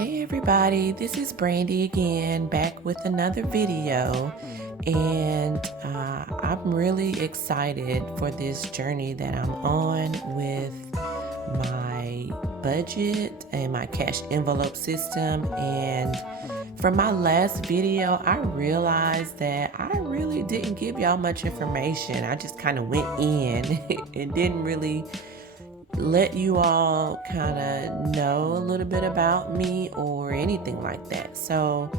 Hey everybody, this is Brandy again, back with another video, and I'm really excited for this journey that I'm on with my budget and my cash envelope system. And from my last video, I realized that I really didn't give y'all much information. I just kind of went in and didn't really let you all kind of know a little bit about me or anything like that. So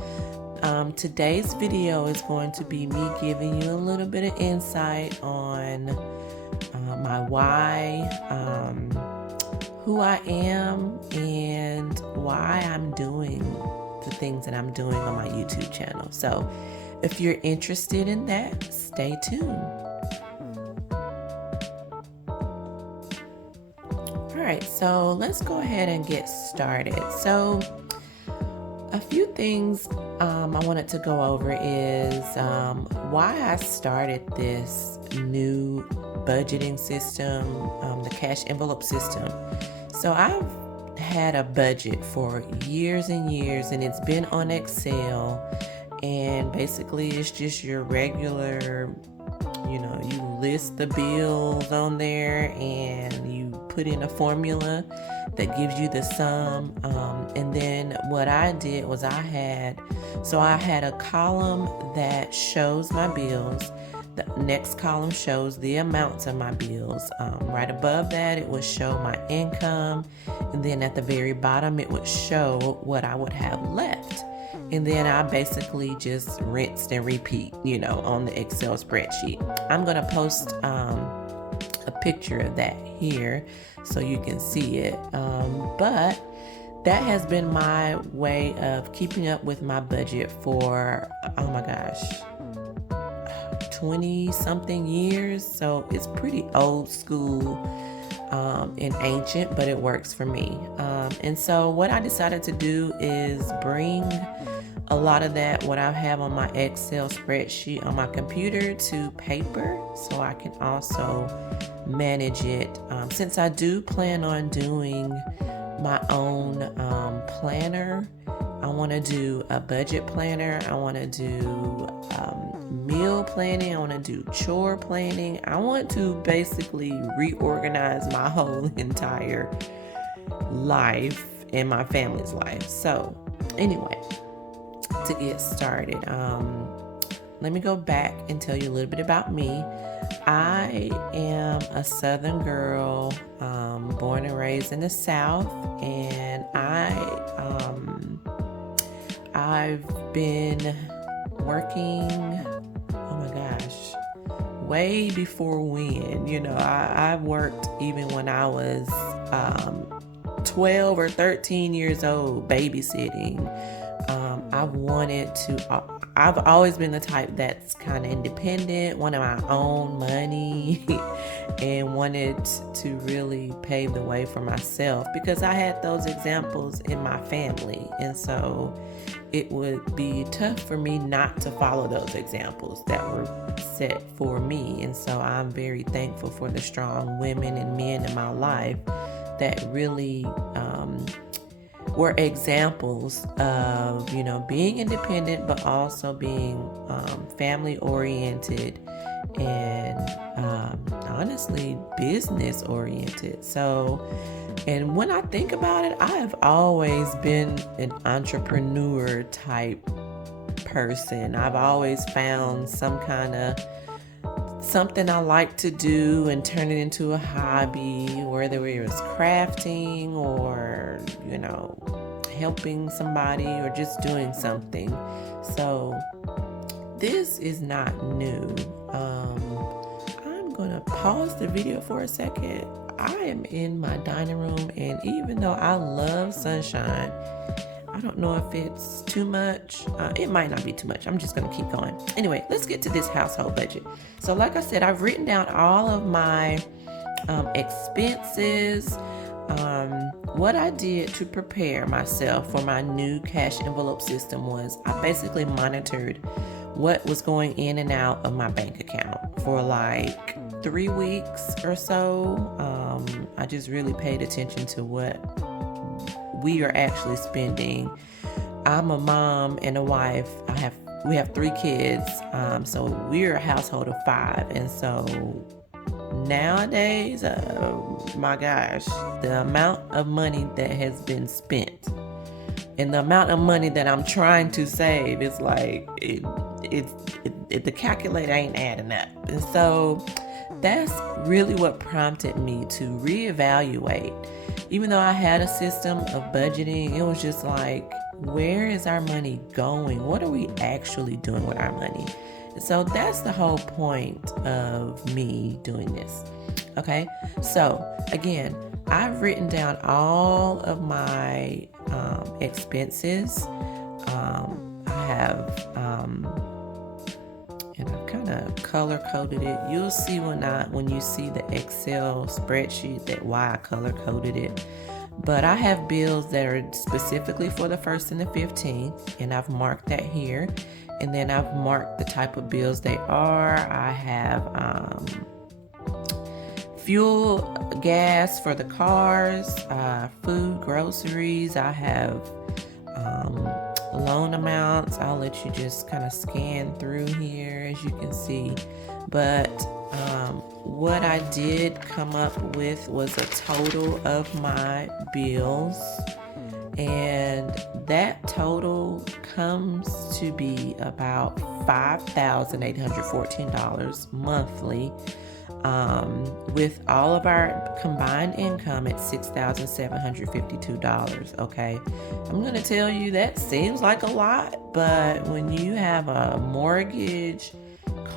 today's video is going to be me giving you a little bit of insight on my why, who I am, and why I'm doing the things that I'm doing on my YouTube channel. So if you're interested in that, stay tuned. Alright, so let's go ahead and get started. So a few things I wanted to go over is why I started this new budgeting system, the cash envelope system. So I've had a budget for years and years, and it's been on Excel, and basically it's just your regular, you list the bills on there and you put in a formula that gives you the sum. And then what I did was I had a column that shows my bills. The next column shows the amounts of my bills. Right above that, it would show my income. And then at the very bottom, it would show what I would have left. And then I basically just rinsed and repeat, on the Excel spreadsheet. I'm going to post a picture of that here so you can see it. But that has been my way of keeping up with my budget for, 20 something years. So it's pretty old school and ancient, but it works for me. And so what I decided to do is bring a lot of that, what I have on my Excel spreadsheet on my computer, to paper, so I can also manage it. Since I do plan on doing my own planner, I want to do a budget planner, I want to do meal planning, I want to do chore planning. I want to basically reorganize my whole entire life and my family's life. So anyway, to get started, let me go back and tell you a little bit about me. I am a Southern girl, born and raised in the South, and I've been working, way before when, I worked even when I was 12 or 13 years old, babysitting. I've always been the type that's kind of independent, wanted my own money, and wanted to really pave the way for myself because I had those examples in my family. And so it would be tough for me not to follow those examples that were set for me. And so I'm very thankful for the strong women and men in my life that really were examples of, being independent, but also being family oriented and honestly business oriented. So, and when I think about it, I have always been an entrepreneur type person. I've always found something I like to do and turn it into a hobby, whether it was crafting or, helping somebody or just doing something. So this is not new. I'm gonna pause the video for a second. I am in my dining room, and even though I love sunshine, I don't know if it's too much. It might not be too much. I'm just going to keep going. Anyway, let's get to this household budget. So like I said, I've written down all of my expenses. What I did to prepare myself for my new cash envelope system was I basically monitored what was going in and out of my bank account for like 3 weeks or so. I just really paid attention to what we are actually spending. I'm a mom and a wife. We have 3 kids, so we're a household of 5, and so nowadays, my gosh, the amount of money that has been spent and the amount of money that I'm trying to save is like the calculator ain't adding up. And so that's really what prompted me to reevaluate. Even though I had a system of budgeting, it was just like, where is our money going? What are we actually doing with our money? So that's the whole point of me doing this. Okay, so again, I've written down all of my expenses. I have, and I've kind of color coded it. You'll see when you see the Excel spreadsheet that why I color coded it. But I have bills that are specifically for the 1st and the 15th, and I've marked that here. And then I've marked the type of bills they are. I have fuel, gas for the cars, food, groceries. I have loan amounts. I'll let you just kind of scan through here, as you can see. But what I did come up with was a total of my bills, and that total comes to be about $5,814 monthly, with all of our combined income at $6,752. Okay, I'm going to tell you that seems like a lot, but when you have a mortgage,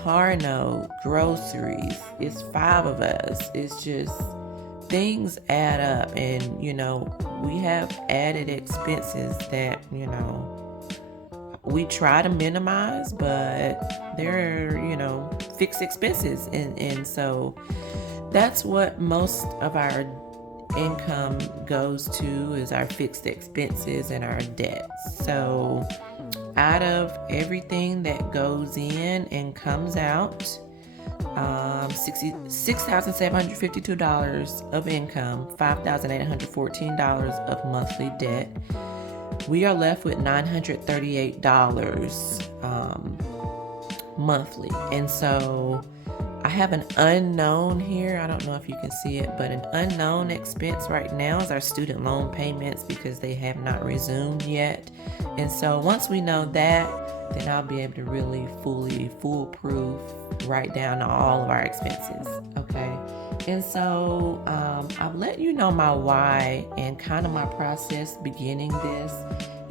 car note, groceries, it's 5 of us. It's just, things add up, and we have added expenses that we try to minimize, but they're fixed expenses, and so that's what most of our income goes to, is our fixed expenses and our debts. So out of everything that goes in and comes out, $6,752 of income, $5,814 of monthly debt, we are left with $938 monthly. And so I have an unknown here. I don't know if you can see it, but an unknown expense right now is our student loan payments, because they have not resumed yet. And so once we know that, then I'll be able to really foolproof write down all of our expenses. Okay. And so I've let you know my why and kind of my process beginning this.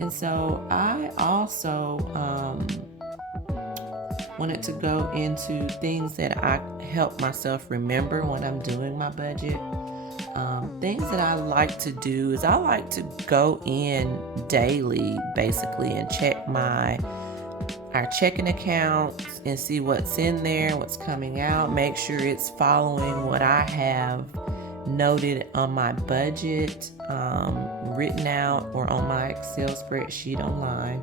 And so I also wanted to go into things that I help myself remember when I'm doing my budget. Things that I like to do is I like to go in daily, basically, and check our checking accounts and see what's in there, what's coming out, make sure it's following what I have noted on my budget, written out, or on my Excel spreadsheet online.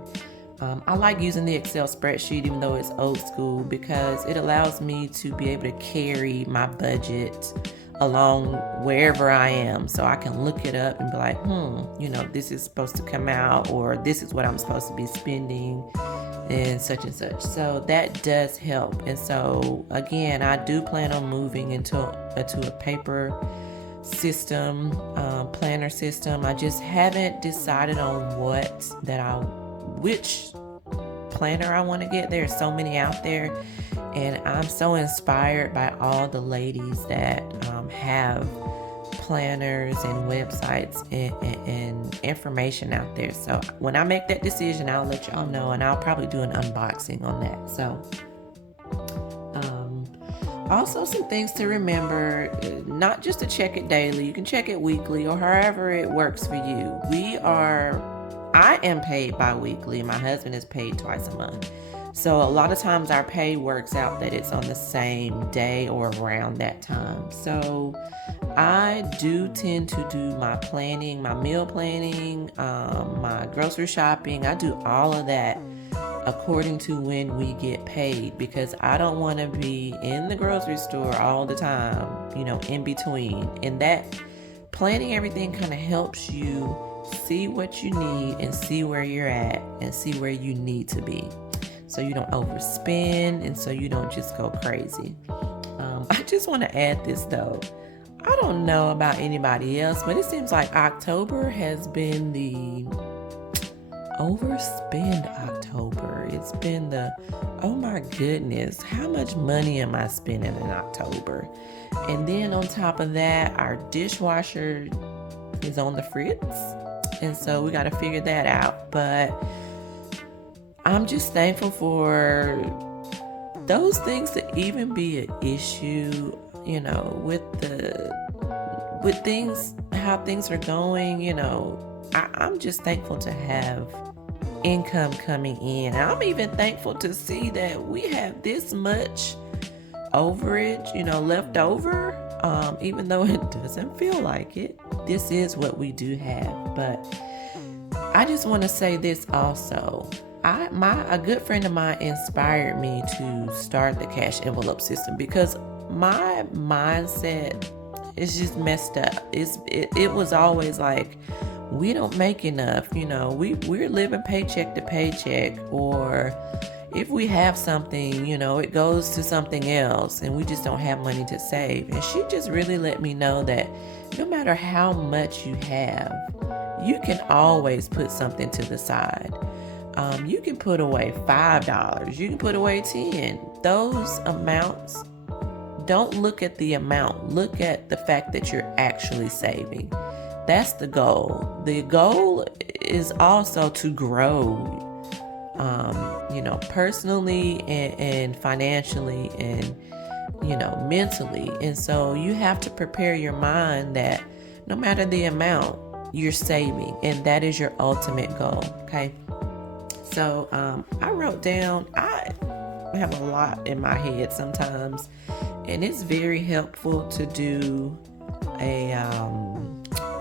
I like using the Excel spreadsheet, even though it's old school, because it allows me to be able to carry my budget along wherever I am. So I can look it up and be like, this is supposed to come out, or this is what I'm supposed to be spending, and such and such. So that does help. And so again, I do plan on moving into a paper system, planner system. I just haven't decided on which planner I want to get. There's so many out there, and I'm so inspired by all the ladies that have planners and websites and information out there. So when I make that decision, I'll let y'all know, and I'll probably do an unboxing on that. So also some things to remember, not just to check it daily. You can check it weekly or however it works for you. I am paid bi-weekly. My husband is paid twice a month. So a lot of times our pay works out that it's on the same day or around that time. So I do tend to do my planning, my meal planning, my grocery shopping. I do all of that according to when we get paid, because I don't want to be in the grocery store all the time, in between. And that planning everything kind of helps you see what you need and see where you're at and see where you need to be, so you don't overspend and so you don't just go crazy. I just want to add this though. I don't know about anybody else, but it seems like October has been the overspend October. It's been the, oh my goodness, how much money am I spending in October? And then on top of that, our dishwasher is on the fritz. And so we got to figure that out. But I'm just thankful for those things to even be an issue, with things, how things are going, I'm just thankful to have income coming in. And I'm even thankful to see that we have this much overage, left over, even though it doesn't feel like it. This is what we do have. But I just want to say this also. A good friend of mine inspired me to start the cash envelope system because my mindset is just messed up. It was always like, we don't make enough, we're living paycheck to paycheck, or if we have something, it goes to something else and we just don't have money to save. And she just really let me know that no matter how much you have, you can always put something to the side. You can put away $5, you can put away 10. Those amounts, don't look at the amount, look at the fact that you're actually saving. That's the goal. The goal is also to grow, personally and financially and, mentally. And so you have to prepare your mind that no matter the amount, you're saving, and that is your ultimate goal. Okay. So I wrote down, I have a lot in my head sometimes, and it's very helpful to do a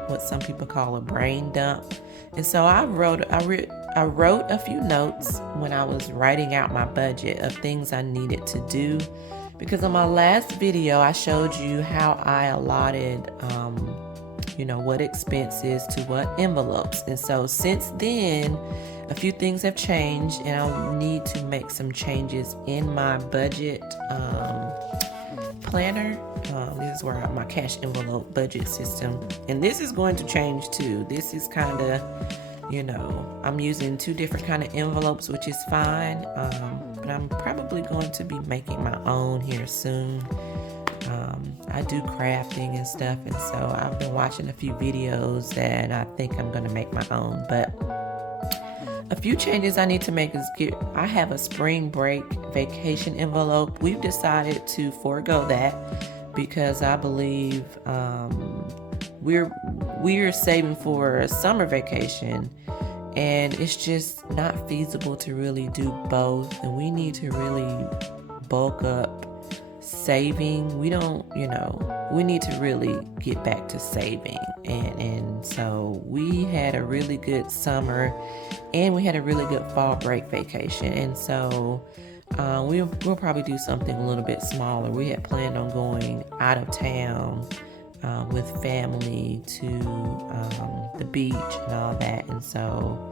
what some people call a brain dump. And so I wrote a few notes when I was writing out my budget of things I needed to do, because on my last video I showed you how I allotted what expenses to what envelopes. And so since then, a few things have changed, and I'll need to make some changes in my budget planner. This is where my cash envelope budget system, and this is going to change too. This is kind of, I'm using two different kind of envelopes, which is fine, but I'm probably going to be making my own here soon. I do crafting and stuff, and so I've been watching a few videos and I think I'm going to make my own. But a few changes I need to make is I have a spring break vacation envelope. We've decided to forego that because I believe we're saving for a summer vacation, and it's just not feasible to really do both, and we need to really bulk up saving. We need to really get back to saving, and so we had a really good summer and we had a really good fall break vacation, and so we'll probably do something a little bit smaller. We had planned on going out of town with family to the beach and all that, and so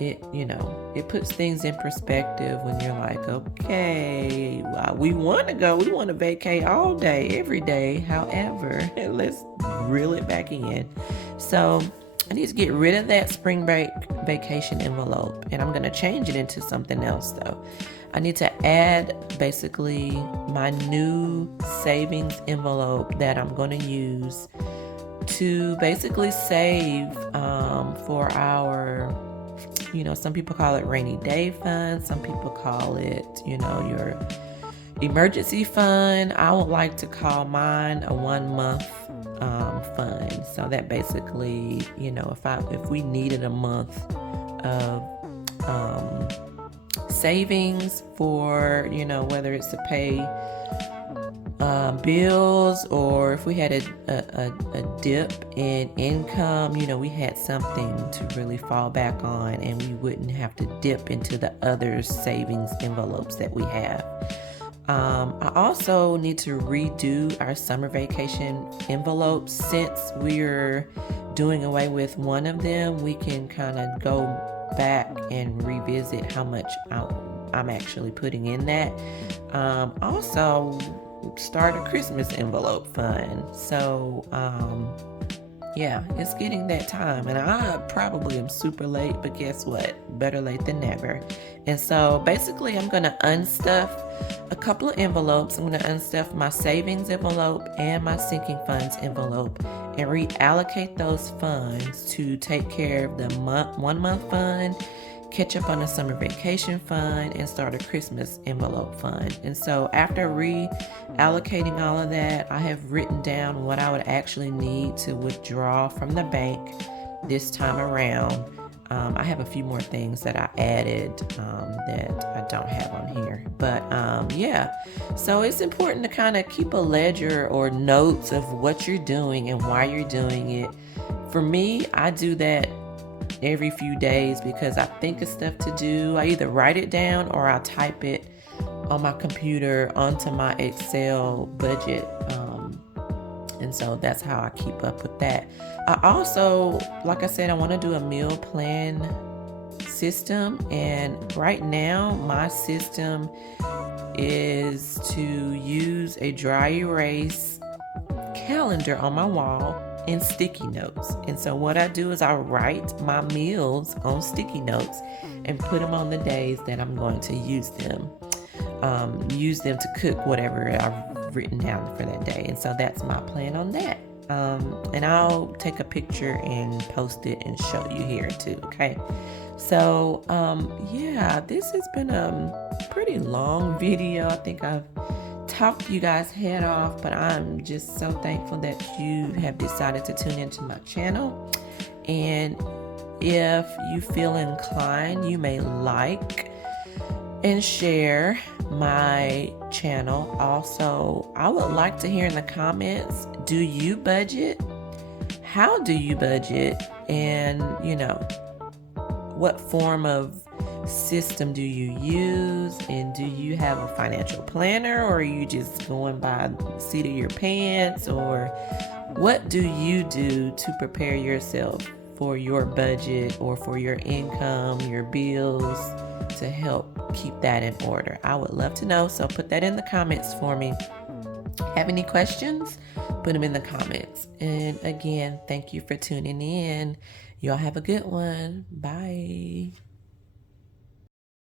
it puts things in perspective when you're like, okay, we want to vacay all day, every day. However, let's reel it back in. So I need to get rid of that spring break vacation envelope, and I'm going to change it into something else though. I need to add basically my new savings envelope that I'm going to use to basically save for our, some people call it rainy day fund. Some people call it, your emergency fund. I would like to call mine a 1 month fund. So that basically, if we needed a month of savings for, whether it's to pay bills, or if we had a dip in income, we had something to really fall back on, and we wouldn't have to dip into the other savings envelopes that we have. I also need to redo our summer vacation envelopes. Since we're doing away with one of them, we can kind of go back and revisit how much I'm actually putting in that. Also, start a Christmas envelope fund. So, yeah, it's getting that time, and I probably am super late, but guess what? Better late than never. And so basically, I'm going to unstuff a couple of envelopes. I'm going to unstuff my savings envelope and my sinking funds envelope and reallocate those funds to take care of the 1 month fund, catch up on a summer vacation fund, and start a Christmas envelope fund. And so after reallocating all of that, I have written down what I would actually need to withdraw from the bank this time around. I have a few more things that I added that I don't have on here. But yeah, so it's important to kind of keep a ledger or notes of what you're doing and why you're doing it. For me, I do that every few days because I think of stuff to do. I either write it down or I'll type it on my computer onto my Excel budget. And so that's how I keep up with that. I also, like I said, I want to do a meal plan system. And right now, my system is to use a dry erase calendar on my wall and sticky notes. And so what I do is I write my meals on sticky notes and put them on the days that I'm going to use them to cook whatever I've written down for that day. And so that's my plan on that. And I'll take a picture and post it and show you here too. Okay. So, yeah, this has been a pretty long video. I think I've talked you guys head off, but I'm just so thankful that you have decided to tune into my channel. And if you feel inclined, you may like and share my channel. Also, I would like to hear in the comments, do you budget? How do you budget? And what form of system do you use? And do you have a financial planner, or are you just going by the seat of your pants? Or what do you do to prepare yourself for your budget or for your income, your bills, to help keep that in order? I would love to know, so put that in the comments for me. Have any questions? Put them in the comments. And again, thank you for tuning in. Y'all have a good one. Bye.